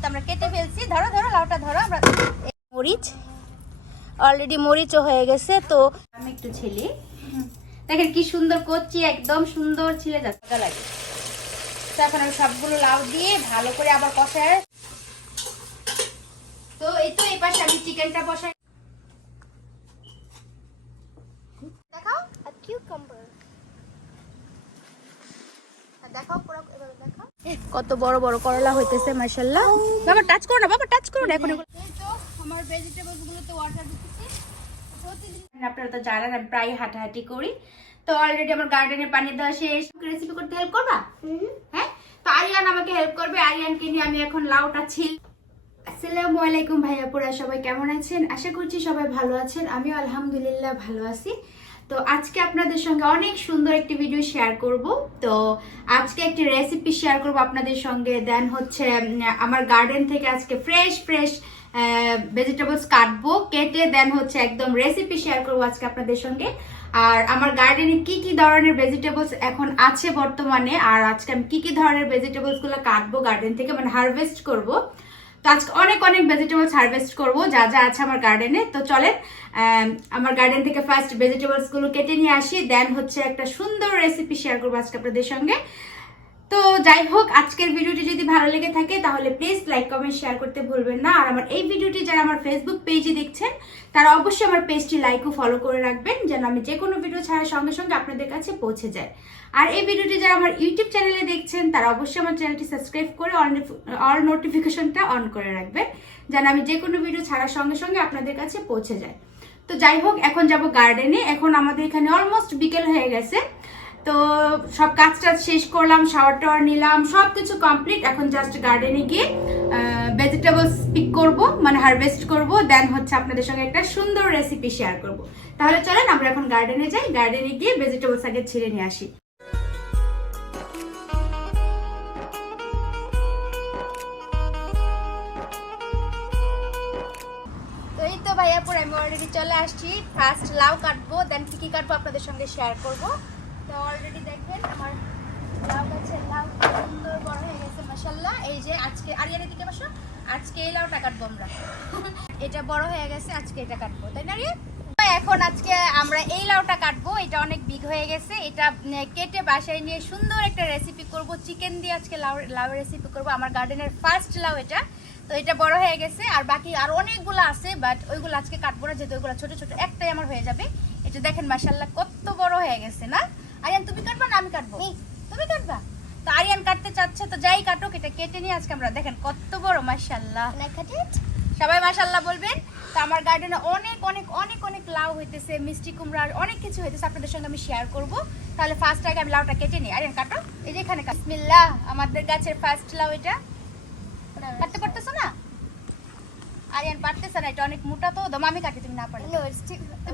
তো আমরা কেটে ফেলছি। ধরো ধরো লাউটা ধরো আমরা মরিচ। অলরেডি মরিচও হয়ে গেছে তো আমি একটু ছেলি। দেখেন কি সুন্দর করছি একদম সুন্দর ছিলে যাচ্ছে। লাগে। তো এখন আমি সবগুলো লাউ দিয়ে ভালো করে আবার কষায়। তো এই তো পাশে আমি চিকেনটা বসাই। দেখাও cucumber. দেখাও পুরো কত বড় বড় করলা হইতেছে মাশাআল্লাহ। বাবা টাচ করো না বাবা টাচ করো না এখন আমার ভেজিটেবলস গুলোতে ওয়াটার দিতেছি আপনারা তো জানেন আমি প্রায় হাঁটাহাঁটি করি। তো অলরেডি আমার গার্ডেনে পানি দেওয়া শেষ। রেসিপি করতে হেল্প করবা? হ্যাঁ? তো আরিয়ান আমাকে হেল্প করবে। আরিয়ানকে নিয়ে আমি এখন লাউটা ছিল আসসালামু আলাইকুম ভাইয়াপুরা সবাই কেমন আছেন? আশা করছি সবাই ভালো আছেন। আমিও আলহামদুলিল্লাহ ভালো আছি। তো আজকে আপনাদের সঙ্গে অনেক সুন্দর একটি ভিডিও শেয়ার করব। তো আজকে একটি রেসিপি শেয়ার করব আপনাদের সঙ্গে। দেন হচ্ছে আমার গার্ডেন থেকে আজকে ফ্রেশ ফ্রেশ ভেজিটেবলস কাটবো, কেটে দেন হচ্ছে একদম রেসিপি শেয়ার করব আজকে আপনাদের সঙ্গে। আর আমার গার্ডেনে কি কি ধরনের ভেজিটেবলস এখন আছে বর্তমানে? আর আজকে আমি কি কি ধরনের ভেজিটেবলসগুলো কাটবো গার্ডেন থেকে? মানে হারভেস্ট করব। তো আজকে অনেক অনেক ভেজিটেবলস হারভেস্ট করব, যা যা আছে আমার গার্ডেনে তো চলেন আমার গার্ডেন থেকে ফার্স্ট ভেজিটেবলসগুলো কেটে নিয়ে আসি দেন হচ্ছে একটা সুন্দর রেসিপি শেয়ার করব আজকে আপনাদের সঙ্গে। তো যাই হোক, আজকের ভিডিওটি যদি ভালো লেগে থাকে, তাহলে প্লিজ লাইক কমেন্ট শেয়ার করতে ভুলবেন না। আর আমার এই ভিডিওটি যারা আমার ফেসবুক পেজে দেখছেন, তারা অবশ্যই আমার পেজটি লাইক ও ফলো করে রাখবেন, যেন আমি যে কোনো ভিডিও ছাড়ার সঙ্গে সঙ্গে আপনাদের কাছে পৌঁছে যায়। আর এই ভিডিওটি যারা আমার ইউটিউব চ্যানেলে দেখছেন, তারা অবশ্যই আমার চ্যানেলটি সাবস্ক্রাইব করে অল নোটিফিকেশনটা অন করে রাখবেন, যেন আমি যে কোনো ভিডিও ছাড়ার সঙ্গে সঙ্গে আপনাদের কাছে পৌঁছে যায়। তো যাই হোক, এখন যাব গার্ডেনে এখন আমাদের এখানে অলমোস্ট বিকেল হয়ে গেছে। তো সব কাজ টাজ শেষ করলাম শাওয়ার টাওয়ার নিলাম সব কিছু কমপ্লিট এখন জাস্ট গার্ডেনে গিয়ে ভেজিটেবলস পিক করব মানে হারভেস্ট করব দেন হচ্ছে আপনাদের সঙ্গে একটা সুন্দর রেসিপি শেয়ার করব। তাহলে চলেন, আমরা এখন গার্ডেনে যাই। গার্ডেনে গিয়ে ভেজিটেবলস আগে ছিঁড়ে নিয়ে আসি। ভাইয়াপুর আমি অলরেডি চলে আসছি। ফার্স্ট লাউ কাটবো দেন কি কি কাটবো আপনাদের সঙ্গে শেয়ার করব। তো অলরেডি আমার লাউ লাউ সুন্দর বড় হয়ে গেছে এই যে আজকে বসো। আজকে এই লাউটা কাটবো আমরা। এটা বড় হয়ে গেছে, আজকে এটা কাটবো। তাই না এখন আজকে আমরা এই লাউটা কাটবো। এটা অনেক হয়ে গেছে। এটা কেটে বাসায় নিয়ে সুন্দর একটা রেসিপি চিকেন দিয়ে আজকে লাউ লাউ রেসিপি আমার গার্ডেনের ফার্স্ট লাউ এটা। তো এটা বড় হয়ে গেছে। আর বাকি আর অনেকগুলো আছে বাট ওইগুলো আজকে কাটবো না, যেহেতু ওইগুলো ছোট ছোট, একটাই আমার হয়ে যাবে। এটা দেখেন মাসাল্লাহ কত বড় হয়ে গেছে, না? আরিয়ান তুমি কাটবা না? আমি কাটবো। তুমি কাটবা? তো আরিয়ান কাটতে চাচ্ছে তো যাই কাটুক এটা কেটে নিয়ে আজকে আমরা দেখেন কত বড় I সবাই মাশাল্লাহ বলবেন? তো আমার গার্ডেনে অনেক অনেক অনেক অনেক লাউ হইতেছে মিষ্টি কুমড়া আর অনেক কিছু হইতেছে আপনাদের সঙ্গে আমি শেয়ার করব। তাহলে ফার্স্ট আগে আমি লাউটা কেটে নিই। আরে কাটো। এই যে এখানে বিসমিল্লাহ আমাদের গাছের ফার্স্ট লাউ এটা। কাটতে পারতেছো না? আরিয়ান পারতেছে না এটা অনেক মোটা তো মামি কাটে তুমি না পারলে।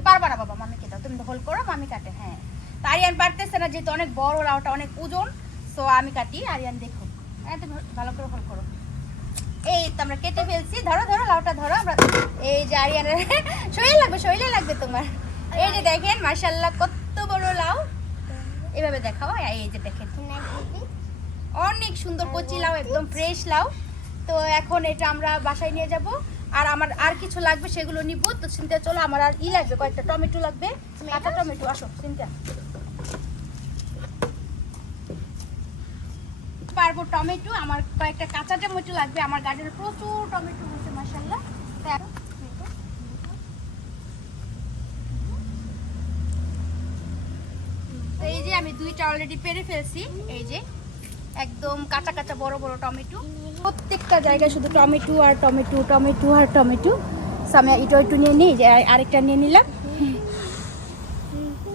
পারবা না বাবা মামিকে দাও। তুমি হোল করো মামি কাটে হ্যাঁ। তো আরিয়ান পারতেছে না যেহেতু অনেক বড় লাউটা অনেক ওজন। সো আমি কাটি আরিয়ান দেখো। হ্যাঁ তুমি ভালো করে হোল করো। এই তো আমরা কেটে ফেলছি। ধরো ধরো লাউটা ধরো। আমরা এই যে আরিয়ানের শরীরে লাগবে শরীরে লাগবে তোমার। এই যে দেখেন মাশাল্লাহ কত বড় লাউ। এভাবে দেখাও এই যে দেখেন। অনেক সুন্দর কচি লাউ একদম ফ্রেশ লাউ। তো এখন এটা আমরা বাসায় নিয়ে যাব। আর আমার আর কিছু লাগবে সেগুলো নিব। তো চিন্তা চলো আমার আর ই লাগবে কয়েকটা টমেটো লাগবে। কাঁচা টমেটো আসো চিন্তা পারব টমেটো, আমার কয়েকটা কাঁচা টমেটো লাগবে, আমার গার্ডেনে প্রচুর টমেটো হয়েছে মাসাল্লাহ এই যে আমি দুইটা অলরেডি পেরে ফেলছি, এই যে একদম কাঁচা কাঁচা বড় বড় টমেটো। প্রত্যেকটা জায়গায় শুধু টমেটো আর টমেটো টমেটো আর টমেটো। আমি এটা একটু নিয়ে নিই আরেকটা নিয়ে নিলাম।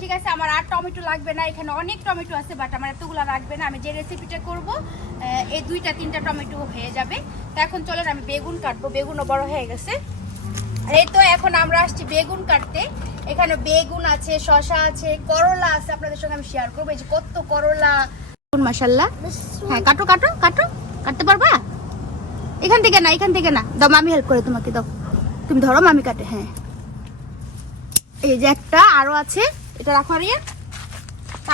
ঠিক আছে, আমার আর টমেটো লাগবে না, এখানে অনেক টমেটো আছে বাট আমার এতগুলো লাগবে না, আমি যে রেসিপিটা করব এই দুইটা তিনটা টমেটো হয়ে যাবে। তো এখন চলেন, আমি বেগুন কাটবো, বেগুনও বড় হয়ে গেছে। আর এই তো এখন আমরা আসছি বেগুন কাটতে। এখানে বেগুন আছে শশা আছে, করলা আছে, আপনাদের সঙ্গে আমি শেয়ার করব। এই যে কত করলা। মাসাল্লাহ হ্যাঁ কাটো কাটো কাটো। কাটতে পারবা? এখান থেকে না, এখান থেকে না। দাও আমি হেল্প করে তোমাকে, দাও। তুমি ধরো আমি কাটে হ্যাঁ। এই যে একটা, আরও আছে। এটা রাখো আরিয়ান।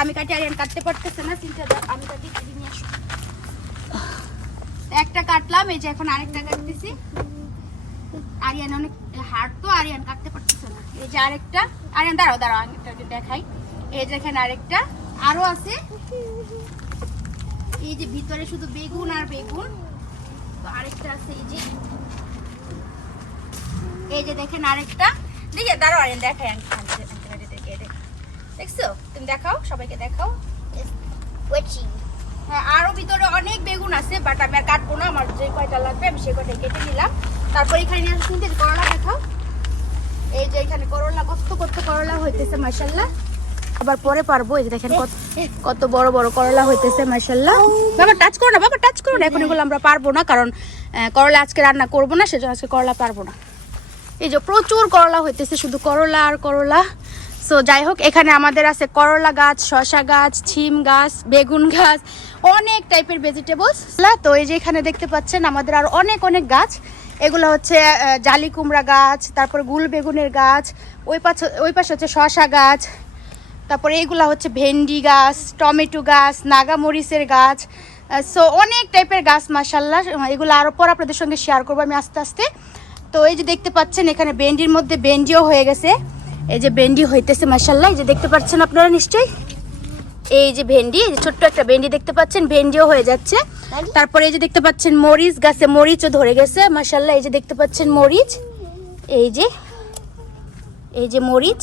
আমি কাটি, আরিয়ান কাটতে পারতেছে না চিন্তা আমি কাটি নিয়ে আসো একটা কাটলাম, এই যে এখন আরেকটা কাটতেছি। আরিয়ান অনেক হার্ড তো, আরিয়ান কাটতে পারতেছে না। এই যে আরেকটা। আরিয়ান, দাঁড়াও দাঁড়াও একটু দেখাই। এই যে এখানে আরেকটা, আরও আছে। এই যে ভিতরে শুধু বেগুন আর বেগুন। তো আরেকটা আছে, এই যে। এই যে দেখেন আরেকটা। দেখে, দাঁড়াও, আরিয়ান দেখাই, আমি। দেখছ? তুমি দেখাও সবাইকে দেখাও। হ্যাঁ আরও ভিতরে অনেক বেগুন আছে বাট আমি আর কাটবো না আমার যে কয়টা লাগবে আমি সেই কয়টা কেটে নিলাম। তারপর এখানে নিয়ে যে করলা দেখাও। এই যে এখানে করলা কত কত করলা হইতেছে মাশাল্লাহ আবার পরে পারব এই দেখেন কত কত বড় বড় করলা হইতেছে মাশাল্লাহ বাবা টাচ করো না বাবা টাচ করো না এখন এগুলো আমরা পারব না কারণ করলা আজকে রান্না করব না সেজন্য আজকে করলা পারব না। এই যে প্রচুর করলা হইতেছে শুধু করলা আর করলা। সো যাই হোক এখানে আমাদের আছে করলা গাছ শশা গাছ, ছিম গাছ, বেগুন গাছ, অনেক টাইপের ভেজিটেবলস তো এই যে এখানে দেখতে পাচ্ছেন, আমাদের আর অনেক অনেক গাছ। এগুলো হচ্ছে জালি কুমড়া গাছ, তারপর গুল বেগুনের গাছ, ওই পাশে ওই পাশে হচ্ছে শশা গাছ, তারপরে এইগুলা হচ্ছে ভেন্ডি গাছ, টমেটো গাছ, নাগামরিচের গাছ। সো অনেক টাইপের গাছ মাসাল্লাহ এগুলো আরও পর আপনাদের সঙ্গে শেয়ার করব আমি আস্তে আস্তে। তো এই যে দেখতে পাচ্ছেন, এখানে ভেন্ডির মধ্যে ভেন্ডিও হয়ে গেছে। এই যে ভেন্ডি হইতেছে মাসাল্লাহ এই যে দেখতে পাচ্ছেন আপনারা নিশ্চয়ই? এই যে ভেন্ডি ছোট্ট একটা ভেন্ডি দেখতে পাচ্ছেন, ভেন্ডিও হয়ে যাচ্ছে। তারপরে এই যে দেখতে পাচ্ছেন মরিচ, গাছে মরিচও ধরে গেছে মাসাল্লাহ এই যে দেখতে পাচ্ছেন মরিচ। এই যে এই যে মরিচ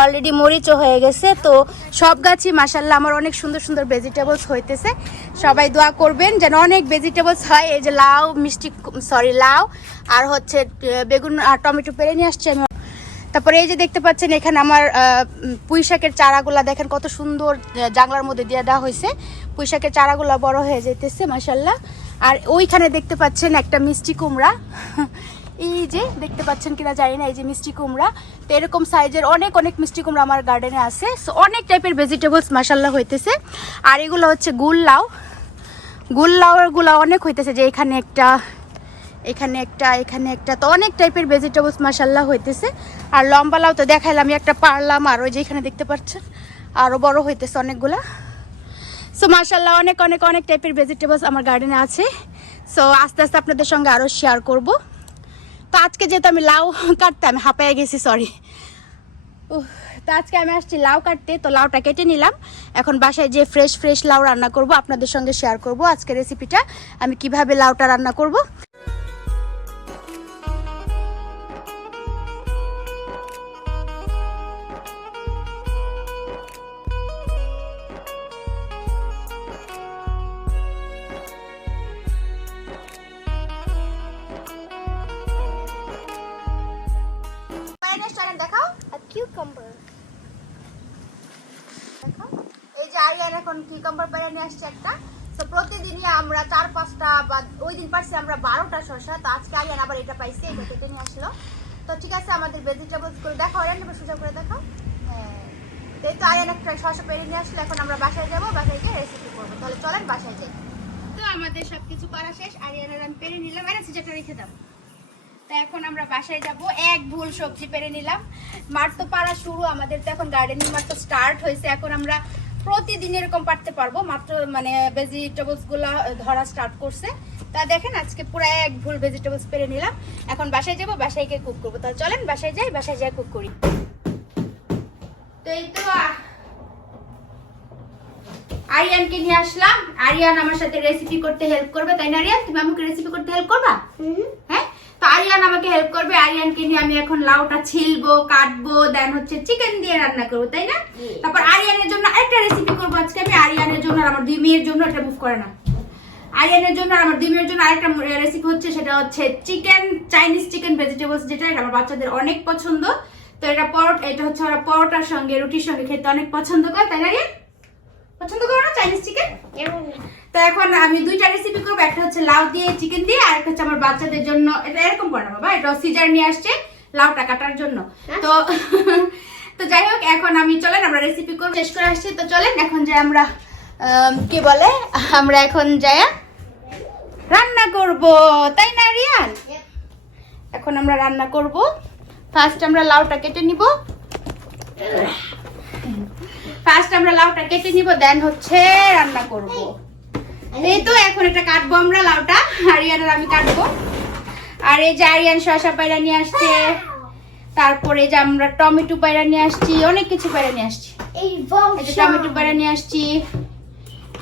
অলরেডি মরিচও হয়ে গেছে। তো সব গাছই মাসাল্লাহ আমার অনেক সুন্দর সুন্দর ভেজিটেবলস হইতেছে। সবাই দোয়া করবেন যেন অনেক ভেজিটেবলস হয়। এই যে লাউ, মিষ্টি সরি লাউ, আর হচ্ছে বেগুন আর টমেটো পেরে নিয়ে আসছি আমি। তারপরে এই যে দেখতে পাচ্ছেন এখানে আমার আহ, উম, পুঁই শাকের চারাগুলা দেখেন কত সুন্দর জাংলার মধ্যে দিয়ে দেওয়া হয়েছে। পুঁই শাকের চারাগুলা বড় হয়ে যেতেছে মাসাল্লাহ আর ওইখানে দেখতে পাচ্ছেন একটা মিষ্টি কুমড়া। এই যে দেখতে পাচ্ছেন কিনা জানি না এই যে মিষ্টি কুমড়া। তো এরকম সাইজের অনেক অনেক মিষ্টি কুমড়া আমার গার্ডেনে আছে। সো অনেক টাইপের ভেজিটেবলস মাসাল্লাহ হইতেছে। আর এগুলো হচ্ছে গুল লাউ গুল লাউয়েরগুলা অনেক হইতেছে যে এখানে একটা এখানে একটা এখানে একটা, তো অনেক টাইপের ভেজিটেবলস মাসাল্লাহ হইতেছে। আর লম্বা লাউ তো দেখাইলাম একটা পারলাম, আর ওই যে এখানে দেখতে পাচ্ছেন আরও বড় হইতেছে অনেকগুলা। সো মাসাল্লাহ অনেক অনেক অনেক টাইপের ভেজিটেবলস আমার গার্ডেনে আছে। সো আস্তে আস্তে আপনাদের সঙ্গে আরও শেয়ার করব। তো আজকে যেহেতু আমি লাউ কাটতে, আমি হাঁপাইয়া গেছি সরি তো আজকে আমি আসছি লাউ কাটতে, তো লাউটা কেটে নিলাম। এখন বাসায় যে ফ্রেশ ফ্রেশ লাউ রান্না করব, আপনাদের সঙ্গে শেয়ার করব আজকে রেসিপিটা আমি কীভাবে লাউটা রান্না করব। আমরা বারোটা শসা তো আজকে আরিয়ান আবার এটা পাইছি, এটা কেটে নিয়ে আসলো। তো ঠিক আছে, আমাদের ভেজিটেবলস করে দেখো আরিয়ান এবার সোজা করে দেখো হ্যাঁ তো আরিয়ান একটা শসা পেরে নিয়ে আসলো, এখন আমরা বাসায় যাব, বাসায় গিয়ে রেসিপি করব। তাহলে চলেন বাসায় যাই। তো আমাদের সব কিছু করা শেষ আরিয়ানের আমি পেরে নিলাম এরা সিজাটা রেখে দাও। তা এখন আমরা বাসায় যাব, এক ভুল সবজি পেরে নিলাম। মাঠ তো পাড়া শুরু, আমাদের তো এখন গার্ডেনিং মাঠ তো স্টার্ট হয়েছে, এখন আমরা প্রতিদিন এরকম পারতে পারব, মাত্র মানে ভেজিটেবলসগুলা ধরা স্টার্ট করছে। তা দেখেন আজকে পুরো এক ভুল ভেজিটেবলস পেরে নিলাম। এখন বাসায় যাব বাসায় গিয়ে কুক করব। তাহলে চলেন বাসায় যাই বাসায় যাই কুক করি। তো এই তো আরিয়ানকে নিয়ে আসলাম। আরিয়ান আমার সাথে রেসিপি করতে হেল্প করবে তাই না আরিয়ান? তুমি আমাকে রেসিপি করতে হেল্প করবা. হ্যাঁ? তো আরিয়ান আমাকে হেল্প করবে। আরিয়ানকে নিয়ে আমি এখন লাউটা ছিলবো কাটবো দেন হচ্ছে চিকেন দিয়ে রান্না করব তাই না? তারপর আরিয়ানের জন্য একটা রেসিপি করব আজকে আমি। আরিয়ানের জন্য আর আমার দুই মেয়ের জন্য এটা মুভ করে না। আরিয়ানের জন্য আমার মেয়ের জন্য আরেকটা রেসিপি হচ্ছে সেটা হচ্ছে চিকেন চাইনিজ চিকেন ভেজিটেবলস যেটা এটা আমার বাচ্চাদের অনেক পছন্দ। তো এটা পরোটা এটা হচ্ছে ওরা পরোটার সঙ্গে রুটির সঙ্গে খেতে অনেক পছন্দ করে তাই না পছন্দ করো না চাইনিজ চিকেন তো এখন আমি দুইটা রেসিপি করব একটা হচ্ছে লাউ দিয়ে চিকেন দিয়ে আর একটা হচ্ছে আমার বাচ্চাদের জন্য। এটা এরকম করে না বাবা এটা সিজার নিয়ে আসছে লাউটা কাটার জন্য। তো তো যাই হোক এখন আমি চলেন আমরা রেসিপি করব। শেষ করে আসছি তো চলেন এখন যাই আমরা আম, কি বলে আমরা এখন যাই রান্না করব তাই না রিয়ান? এখন আমরা রান্না করব। ফার্স্ট আমরা লাউটা কেটে নিব। ফার্স্ট আমরা লাউটা কেটে নিব দেন হচ্ছে রান্না করব। এই তো এখন এটা কাটবো আমরা লাউটা। আরিয়ানের আমি কাটবো। আর এই যে আরিয়ান শসা পায়রা নিয়ে আসছে। তারপরে যে আমরা টমেটো পায়রা নিয়ে আসছি অনেক কিছু পায়রা নিয়ে আসছি। টমেটো পায়রা নিয়ে আসছি।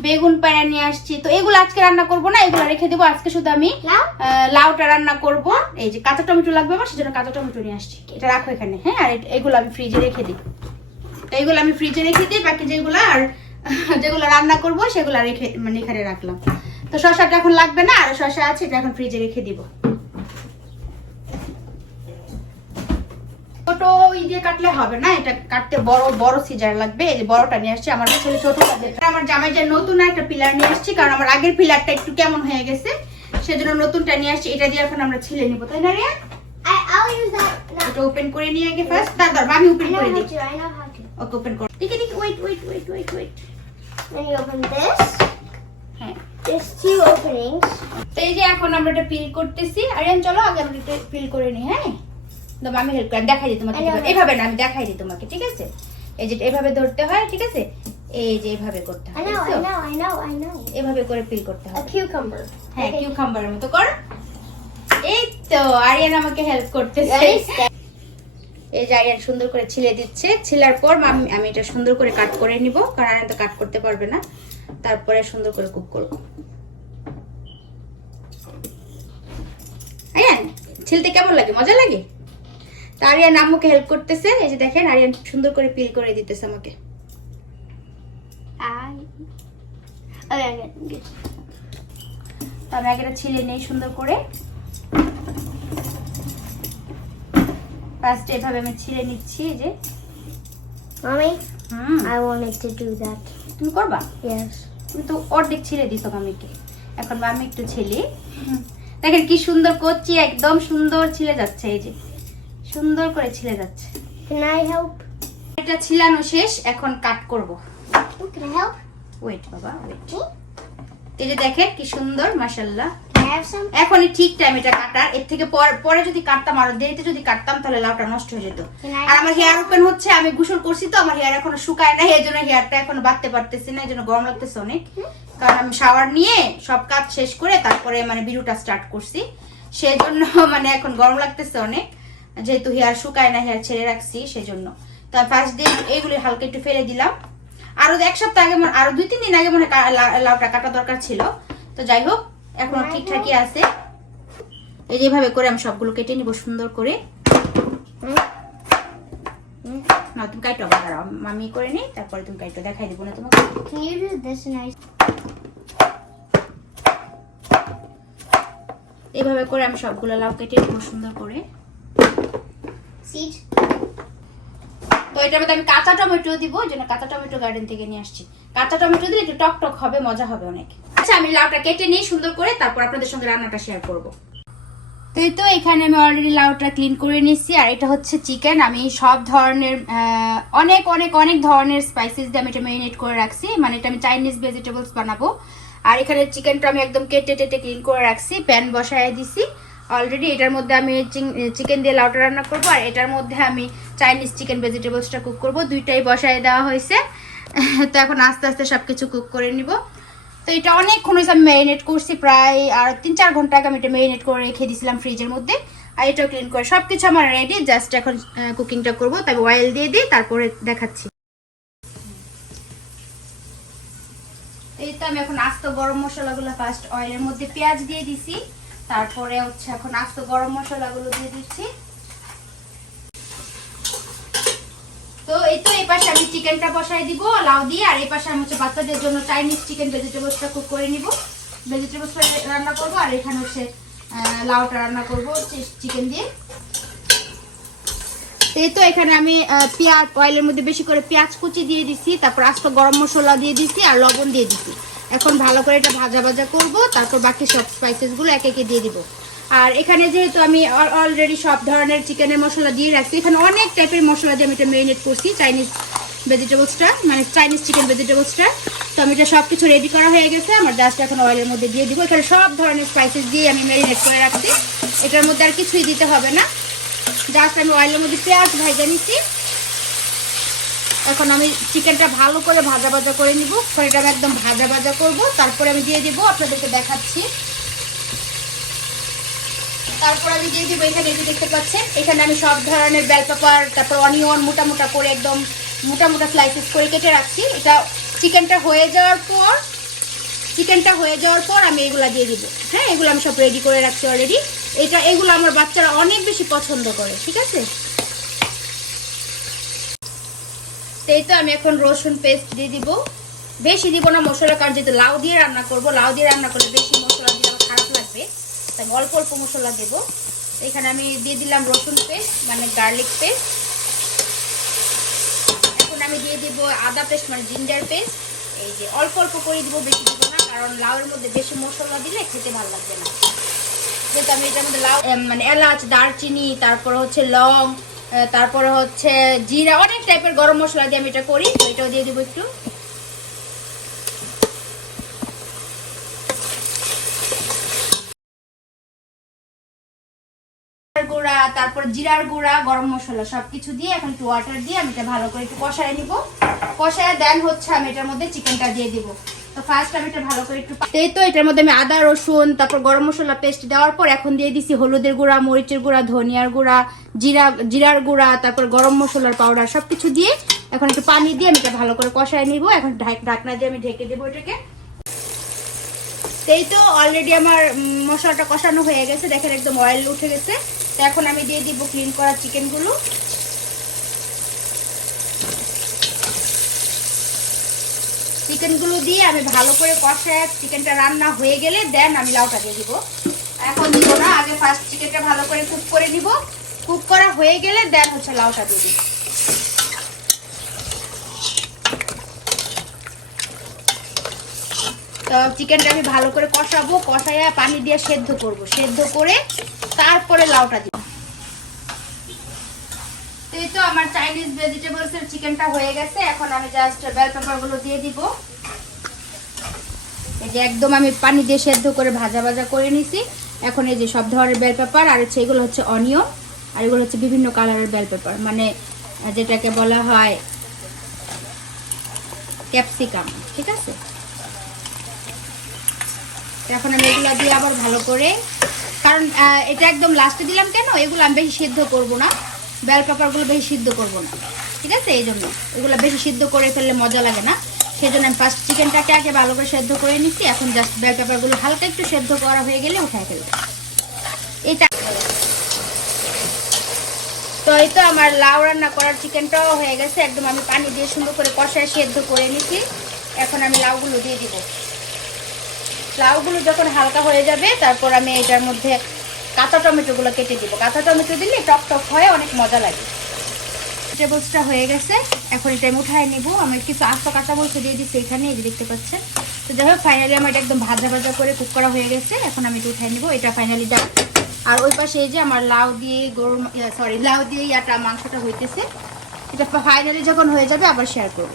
বেগুন পায়রা নিয়ে আসছি। তো এগুলো আজকে রান্না করব না এগুলো রেখে দেবো। আজকে শুধু আমি লাউটা রান্না করব। এই যে কাঁচা টমেটো লাগবে আমার সেজন্য কাঁচা টমেটো নিয়ে আসছি। এটা রাখো এখানে হ্যাঁ? আর এগুলো আমি ফ্রিজে রেখে দিই। তো এগুলো আমি ফ্রিজে রেখে দিই বাকি যেগুলো আর যেগুলো রান্না করব সেগুলো রেখে মানে এখানে রাখলাম। তো শসাটা এখন লাগবে না আর শসা আছে এটা এখন ফ্রিজে রেখে দিব। দিয়ে কাটলে হবে না এটা কাটতে বড় বড় সিজার লাগবে এই বড়টা নিয়ে আসছি আমার ছেলে ছোট আমার জামাই যে নতুন একটা পিলার নিয়ে আসছি কারণ আমার আগের পিলারটা একটু কেমন হয়ে গেছে সেজন্য নতুনটা নিয়ে আসছি এটা দিয়ে এখন আমরা ছিলে নিব তাই না রে I, I'll use that. No. এটা ওপেন করে নিয়ে আগে ফার্স্ট তারপর আমি ওপেন করে দিই to. I know how to. Okay open কর ঠিক আছে wait wait wait wait wait Then you open this. হ্যাঁ There's two openings. তো এই যে এখন আমরা এটা পিল করতেছি আরিয়ান চলো আগে আমরা এটা পিল করে নিই হ্যাঁ আমি হেল্প করে দেখাই দিই তোমাকে। এভাবে না আমি দেখাই দিই তোমাকে ঠিক আছে? এই যে এভাবে ধরতে হয় ঠিক আছে? এই যে এভাবে করতে হয়. এভাবে করে পিল করতে. হ্যাঁ Okay. কিউকাম্বারের মতো কর। এই তো আরিয়ান আমাকে হেল্প করতেছে। এই যে আরিয়ান সুন্দর করে ছিলে দিচ্ছে। ছিলার পর আমি আমি এটা সুন্দর করে কাট করে নিব কারণ আরিয়ান তো কাট করতে পারবে না। তারপরে সুন্দর করে কুক করব। আরিয়ান ছিলতে কেমন লাগে? মজা লাগে? তা আরিয়ান আম্মুকে হেল্প করতেছে। এই যে দেখেন আরিয়ান সুন্দর করে পিল করে দিতেছে আমাকে। I. Okay, good, good. আমি আগে এটা ছিলে নেই সুন্দর করে। ফার্স্ট এভাবে আমি ছিলে নিচ্ছি এই যে। হুম। I wanted to do that. তুমি করবা? Yes. তুমি তো অর্ধেক ছিলে দিছো মামিকে। এখন মামি একটু ছেলে। দেখেন কি সুন্দর করছি একদম সুন্দর ছিলে যাচ্ছে এই যে। সুন্দর করে ছিলে যাচ্ছে। Can I help? এটা ছিলানো শেষ এখন কাট করব। Oh, can I help? Wait বাবা ওয়েট এই যে দেখেন কি সুন্দর some? এখনই ঠিক টাইম এটা কাটার। এর থেকে পর- পরে যদি কাটতাম আরও দেরিতে যদি কাটতাম তাহলে লাউটা নষ্ট হয়ে যেত। আর আমার হেয়ার ওপেন হচ্ছে আমি গোসল করছি তো আমার হেয়ার এখনও শুকায় না এই জন্য হেয়ারটা এখনও বাঁধতে পারতেছি না এই জন্য গরম লাগতেছে অনেক। কারণ আমি শাওয়ার নিয়ে সব কাজ শেষ করে তারপরে মানে বিরুটা স্টার্ট করছি। সেই জন্য মানে এখন গরম লাগতেছে অনেক। যেহেতু হেয়ার শুকায় না হেয়ার ছেড়ে রাখছি সেই জন্য তো ফার্স্ট দিন এইগুলি হালকা একটু ফেলে দিলাম। আরও এক সপ্তাহ আগে মনে- আরও দুই তিন দিন আগে মনে লাউটা কাটা দরকার ছিল। তো যাই হোক এখনও ঠিকঠাকই আছে। এই যেভাবে করে আমি সবগুলো কেটে নিব সুন্দর করে? না তুমি কাইটো দাঁড়াও। মামি করে নি তারপরে তুমি কাইটো দেখাই দিব না তোমাকে? এইভাবে করে আমি সবগুলো লাউ কেটে নেব সুন্দর করে। Seed? তো এটার মধ্যে আমি কাঁচা টমেটো দিব, ওই জন্য কাঁচা টমেটো গার্ডেন থেকে নিয়ে আসছি। কাঁচা টমেটো দিলে একটু টক টক হবে, মজা হবে অনেক। আচ্ছা আমি লাউটা কেটে সুন্দর করে তারপর আপনাদের সঙ্গে রান্নাটা শেয়ার করব। তো এই তো, এখানে আমি অলরেডি লাউটা ক্লিন করে নিচ্ছি আর এটা হচ্ছে চিকেন আমি সব ধরনের অনেক অনেক অনেক ধরনের স্পাইসেস দিয়ে আমি এটা মেরিনেট করে রাখছি। মানে এটা আমি চাইনিজ ভেজিটেবলস বানাবো। আর এখানে চিকেনটা আমি একদম কেটে টেটে ক্লিন করে রাখছি প্যান বসায় দিছি। অলরেডি এটার মধ্যে আমি চিকেন দিয়ে লাউটা রান্না করব, আর এটার মধ্যে আমি চাইনিজ চিকেন ভেজিটেবলসটা কুক করব। দুইটাই বসায় দেওয়া হয়েছে। তো এখন আস্তে আস্তে সব কিছু কুক করে নিব। তো এটা অনেকক্ষণ হয়েছে, আমি ম্যারিনেট করছি প্রায়, আর তিন চার ঘণ্টা আগে আমি এটা ম্যারিনেট করে রেখে দিয়েছিলাম ফ্রিজের মধ্যে। আর এটাও ক্লিন করে সব কিছু আমার রেডি জাস্ট এখন কুকিংটা করব। তবে অয়েল দিয়ে দিই, তারপরে দেখাচ্ছি। এই তো আমি এখন আস্ত গরম মশলাগুলো ফার্স্ট অয়েলের মধ্যে পেঁয়াজ দিয়ে দিছি। তারপরে হচ্ছে এখন আস্ত গরম মশলাগুলো দিয়ে দিচ্ছি। তো এই তো এই পাশে আমি চিকেনটা বসাই দিব, লাউ দিয়ে, আর এই পাশে আমি হচ্ছে বাচ্চাদের জন্য চাইনিজ চিকেন ভেজিটেবলসটা কুক করে নিব। ভেজিটেবলসটা রান্না করব, আর এখানে হচ্ছে লাউটা রান্না করব চিকেন দিয়ে। এই তো এখানে আমি পেঁয়াজ অয়েলের মধ্যে বেশি করে পেঁয়াজ কুচি দিয়ে দিছি, তারপর আস্ত গরম মশলা দিয়ে দিছি, আর লবণ দিয়ে দিছি। এখন ভালো করে এটা ভাজা ভাজা করব, তারপর বাকি সব স্পাইসেসগুলো এক একে দিয়ে দিব। আর এখানে যেহেতু আমি অলরেডি সব ধরনের চিকেনের মশলা দিয়ে রাখছি, এখানে অনেক টাইপের মশলা দিয়ে আমি এটা মেরিনেট করছি চাইনিজ ভেজিটেবলসটা মানে চাইনিজ চিকেন ভেজিটেবলসটা তো আমি এটা সব কিছু রেডি করা হয়ে গেছে, আমার জাস্ট এখন অয়েলের মধ্যে দিয়ে দিব। এখানে সব ধরনের স্পাইসেস দিয়ে আমি মেরিনেট করে রাখছি। এটার মধ্যে আর কিছুই দিতে হবে না। জাস্ট আমি অয়েলের মধ্যে পেঁয়াজ ভাজা নিচ্ছি এখন আমি চিকেনটা ভালো করে ভাজা ভাজা করে নিব। এটা আমি একদম ভাজা ভাজা করব। তারপরে আমি দিয়ে দিব, আপনাদেরকে দেখাচ্ছি। তারপর আমি দিয়ে দিব এখানে যে দেখতে পাচ্ছেন, এখানে আমি সব ধরনের বেল পেপার তারপর অনিয়ন মোটা মোটা করে একদম মোটা মোটা স্লাইসেস করে কেটে রাখছি। এটা চিকেনটা হয়ে যাওয়ার পর, চিকেনটা হয়ে যাওয়ার পর আমি এগুলা দিয়ে দিব। হ্যাঁ এগুলো আমি সব রেডি করে রাখছি অলরেডি এটা, এগুলো আমার বাচ্চারা অনেক বেশি পছন্দ করে, ঠিক আছে তো এই তো আমি এখন রসুন পেস্ট দিয়ে দিব। বেশি দিব না, মশলা, কারণ যেহেতু লাউ দিয়ে রান্না করব, লাউ দিয়ে রান্না করলে বেশি মশলা দিলে আমার খারাপ লাগবে। তাই অল্প অল্প মশলা দেবো। এখানে আমি দিয়ে দিলাম রসুন পেস্ট মানে গার্লিক পেস্ট। এখন আমি দিয়ে দিব আদা পেস্ট মানে জিঞ্জার পেস্ট। এই যে অল্প অল্প করে দিব, বেশি দিব না, কারণ লাউয়ের মধ্যে বেশি মশলা দিলে খেতে ভালো লাগবে না। যেহেতু আমি এটার মধ্যে লাউ মানে এলাচ, দারচিনি, তারপর হচ্ছে লং তারপরে হচ্ছে জিরা, অনেক টাইপের গরম মশলা দিয়ে আমি এটা করি এটাও দিয়ে দিব একটু। গুঁড়া, তারপর জিরার গুঁড়া, গরম মশলা সবকিছু দিয়ে এখন একটু ওয়াটার দিয়ে আমি এটা ভালো করে একটু কষায় নিব। কষায় দেন হচ্ছে আমি এটার মধ্যে চিকেনটা দিয়ে দিব। ফার্স্ট আমি এটা ভালো করে একটু এই তো এটার মধ্যে আমি আদা, রসুন, তারপর গরম মশলা পেস্ট দেওয়ার পর এখন দিয়ে দিছি হলুদের গুঁড়া, মরিচের গুঁড়া, ধনিয়ার গুঁড়া, জিরা, জিরার গুঁড়া, তারপর গরম মশলার পাউডার সবকিছু দিয়ে এখন একটু পানি দিয়ে আমি এটা ভালো করে কষায় নিব। এখন ঢাক- ঢাকনা দিয়ে আমি ঢেকে দেবো এটাকে। এই তো অলরেডি আমার মশলাটা কষানো হয়ে গেছে। দেখেন একদম অয়েল উঠে গেছে। তো এখন আমি দিয়ে দিব ক্লিন করা চিকেনগুলো চিকেনগুলো দিয়ে আমি ভালো করে কষায় চিকেনটা রান্না হয়ে গেলে দেন আমি লাউটা দিয়ে দিব। এখন দিব না, আগে ফার্স্ট চিকেনটা ভালো করে কুক করে দিব কুক করা হয়ে গেলে দেন হচ্ছে লাউটা দিয়ে দিব। তো চিকেনটা আমি ভালো করে কষাবো, কষাইয়া পানি দিয়ে সেদ্ধ করব। সেদ্ধ করে তারপরে লাউটা দিব তো আমার চাইনিজ ভেজিটেবলস এর চিকেনটা হয়ে গেছে। এখন আমি জাস্ট বেল দিয়ে দিব। এই যে একদম আমি পানি দিয়ে সেদ্ধ করে ভাজা ভাজা করে নিছি। এখন এই যে সব ধরনের বেল পেপার আর হচ্ছে এগুলো হচ্ছে অনিয়ন আর এগুলো হচ্ছে বিভিন্ন কালারের বেল পেপার মানে যেটাকে বলা হয় ক্যাপসিকাম ঠিক আছে? এখন আমি এগুলো দিয়ে আবার ভালো করে কারণ এটা একদম লাস্টে দিলাম কেন? এগুলো আমি বেশি সিদ্ধ করব না। বেল পেপারগুলো বেশি সিদ্ধ করব না, ঠিক আছে? এই জন্য। এগুলো বেশি সিদ্ধ করে ফেললে মজা লাগে না। সেই জন্য আমি ফার্স্ট চিকেনটাকে আগে ভালো করে সেদ্ধ করে নিচ্ছি। এখন জাস্ট বেল পেপারগুলো হালকা একটু সেদ্ধ করা হয়ে গেলে উঠায় ফেলব। তো এই তো আমার লাউ রান্না করার চিকেনটাও হয়ে গেছে। একদম আমি পানি দিয়ে সুন্দর করে কষায় সেদ্ধ করে নিচ্ছি। এখন আমি লাউগুলো দিয়ে দিব। লাউগুলো যখন হালকা হয়ে যাবে, তারপর আমি এটার মধ্যে কাঁচা টমেটোগুলো কেটে দিব। কাঁচা টমেটো দিলে টক টক হয়, অনেক মজা লাগে। ভেজিটেবলসটা হয়ে গেছে। এখন এটা আমি উঠায় নিব। আমি কিছু আস্ত কাঁচা বলতে দিয়ে দিচ্ছি এখানে, এই যে দেখতে পাচ্ছেন। তো যাই হোক ফাইনালি আমার এটা একদম ভাজা ভাজা করে কুক করা হয়ে গেছে। এখন আমি এটা উঠায় নিব। এটা ফাইনালি যা আর ওই পাশে এই যে আমার লাউ দিয়ে গরু সরি লাউ দিয়ে ইয়াটা, মাংসটা হইতেছে। এটা ফাইনালি যখন হয়ে যাবে, আবার শেয়ার করব।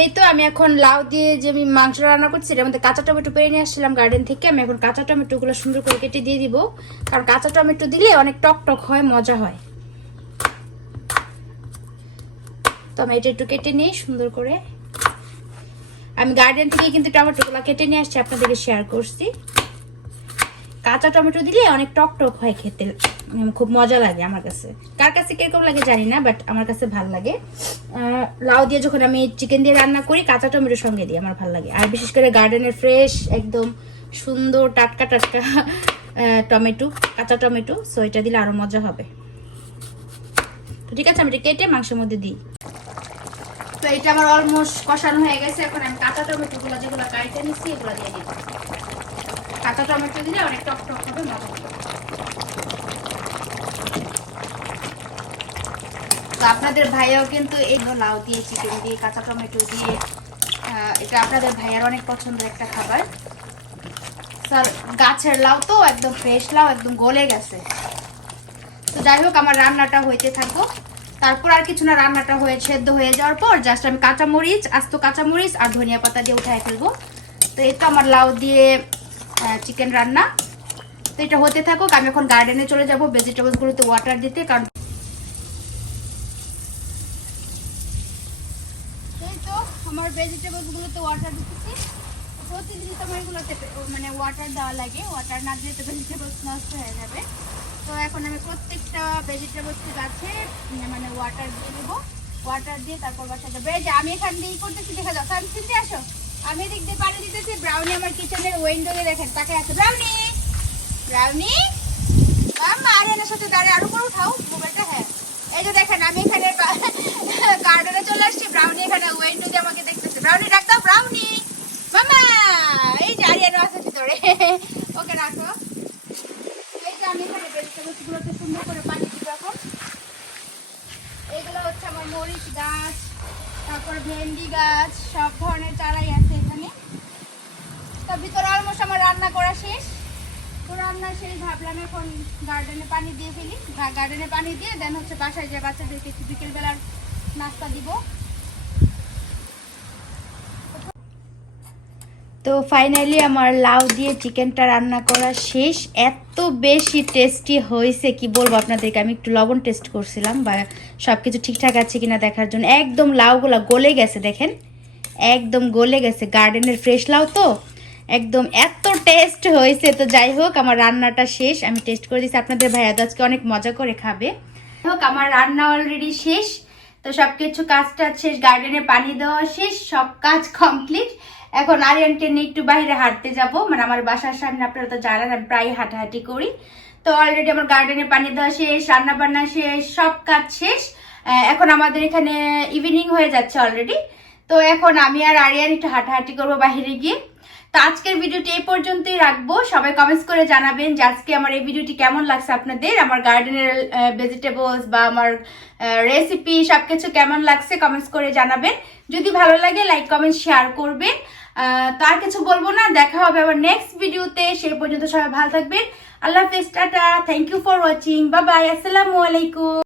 এই তো আমি এখন লাউ দিয়ে যে আমি মাংস রান্না করছি, এটার মধ্যে কাঁচা টমেটো পেরে নিয়ে আসছিলাম গার্ডেন থেকে। আমি এখন কাঁচা টমেটোগুলো সুন্দর করে কেটে দিয়ে দিব। কারণ কাঁচা টমেটো দিলে অনেক টক টক হয়, মজা হয়। তো আমি এটা একটু কেটে নিই সুন্দর করে। আমি গার্ডেন থেকে কিন্তু টমেটোগুলো কেটে নিয়ে আসছি, আপনাদেরকে শেয়ার করছি। কাঁচা টমেটো দিলে অনেক টক টক হয় খেতে। খুব মজা লাগে আমার কাছে। কার কাছে কীরকম লাগে জানি না বাট আমার কাছে ভালো লাগে। লাউ দিয়ে যখন আমি চিকেন দিয়ে রান্না করি, কাঁচা টমেটোর সঙ্গে দিই, আমার ভালো লাগে। আর বিশেষ করে গার্ডেনের ফ্রেশ একদম সুন্দর টাটকা টাটকা টমেটো, কাঁচা টমেটো সো এটা দিলে আরও মজা হবে। তো ঠিক আছে, আমি এটা কেটে মাংসের মধ্যে দিই। তো এটা আমার অলমোস্ট কষানো হয়ে গেছে, এখন আমি কাঁচা টমেটোগুলো যেগুলো কাটতে নিচ্ছি এগুলো দিয়ে দিই। কাঁচা টমেটো দিলে অনেক টক টক হবে মজা তো আপনাদের ভাইয়াও কিন্তু এই লাউ দিয়ে চিকেন দিয়ে, কাঁচা টমেটো দিয়ে এটা আপনাদের ভাইয়ার অনেক পছন্দের একটা খাবার। স্যার, গাছের লাউ তো একদম ফ্রেশ লাউ, একদম গলে গেছে। তো যাই হোক, আমার রান্নাটা হইতে থাকব তারপর আর কিছু না, রান্নাটা হয়ে, সেদ্ধ হয়ে যাওয়ার পর জাস্ট আমি কাঁচামরিচ, আস্ত কাঁচামরিচ আর ধনিয়া পাতা দিয়ে উঠাই ফেলব। তো এই তো আমার লাউ দিয়ে চিকেন রান্না। তো এটা হতে থাকুক, আমি এখন গার্ডেনে চলে যাব ভেজিটেবলসগুলোতে ওয়াটার দিতে, কারণ আমার গুলোতে ওয়াটার দিতেছি। প্রতিদিন তো আমার এগুলোতে মানে ওয়াটার দেওয়া লাগে। ওয়াটার না দিলে তো ভেজিটেবলস নষ্ট হয়ে যাবে। তো এখন আমি প্রত্যেকটা ভেজিটেবলস গাছে মানে ওয়াটার দিয়ে দেবো। ওয়াটার দিয়ে তারপর বাসা যাবে। এই যে আমি এখান দিয়ে করতেছি, দেখা যাচ্ছে আমি চিনতে আসো। আমি এদিক দিয়ে পানি দিতেছি ব্রাউনি আমার কিচেনের উইন্ডোতে দেখেন তাকে আছে। ব্রাউনি ব্রাউনি মাম্মা আরিয়ানের সাথে দাঁড়িয়ে আরও করে উঠাও। মোবাইলটা হ্যাঁ। এই যে দেখেন, আমি এখানে গার্ডেনে চলে আসছি। ব্রাউনি এখানে উইন্ডো দিয়ে আমাকে দেখতেছে ব্রাউনি ডাক্তার ব্রাউনি মামা এই যে আরিয়ানো আছে ভিতরে। ওকে রাখো। এই যে আমি এখানে ভেজিটেবলস সুন্দর করে পানি দিব এখন। এগুলো হচ্ছে আমার মরিচ গাছ, তারপর ভেন্ডি গাছ, সব ধরনের চারাই আছে এখানে। তো ভিতরে অলমোস্ট আমার রান্না করা শেষ। তো রান্না শেষ, ভাবলাম এখন গার্ডেনে পানি দিয়ে ফেলি। গার্ডেনে পানি দিয়ে দেন হচ্ছে বাসায় যে বাচ্চাদেরকে একটু বিকেলবেলার নাস্তা দিব। তো ফাইনালি আমার লাউ দিয়ে চিকেনটা রান্না করা শেষ। এত বেশি টেস্টি হয়েছে, কি বলব আপনাদেরকে? আমি একটু লবণ টেস্ট করছিলাম, বা সব কিছু ঠিকঠাক আছে কিনা দেখার জন্য। একদম লাউগুলা গলে গেছে, দেখেন। একদম গলে গেছে গার্ডেনের ফ্রেশ লাউ তো। একদম এত টেস্ট হয়েছে। তো যাই হোক, আমার রান্নাটা শেষ। আমি টেস্ট করে দিচ্ছি আপনাদের ভাইয়া আজকে অনেক মজা করে খাবে। হোক, আমার রান্না অলরেডি শেষ। তো সবকিছু কাজ টাজ শেষ গার্ডেনে পানি দেওয়া শেষ, সব কাজ কমপ্লিট এখন আরিয়ানকে নিয়ে একটু বাইরে হাঁটতে যাব। মানে আমার বাসার সামনে আপনারা তো জানেন, আমি প্রায় হাঁটাহাঁটি করি। তো অলরেডি আমার গার্ডেনে পানি দেওয়া শেষ রান্না বান্না শেষ, সব কাজ শেষ। এখন আমাদের এখানে ইভিনিং হয়ে যাচ্ছে অলরেডি তো এখন আমি আর আরিয়ান একটু হাঁটাহাঁটি করব বাইরে গিয়ে। তো আজকের ভিডিওটি এই পর্যন্তই রাখব। সবাই কমেন্টস করে জানাবেন যে আজকে আমার এই ভিডিওটি কেমন লাগছে আপনাদের, আমার গার্ডেনের ভেজিটেবলস বা আমার রেসিপি সব কিছু কেমন লাগছে কমেন্টস করে জানাবেন। যদি ভালো লাগে লাইক কমেন্ট শেয়ার করবেন। তো আর কিছু বলব না, দেখা হবে আবার নেক্সট ভিডিওতে। সেই পর্যন্ত সবাই ভালো থাকবেন। আল্লাহ হাফেজ, tata. Thank you for watching বা বাই আসসালামু আলাইকুম।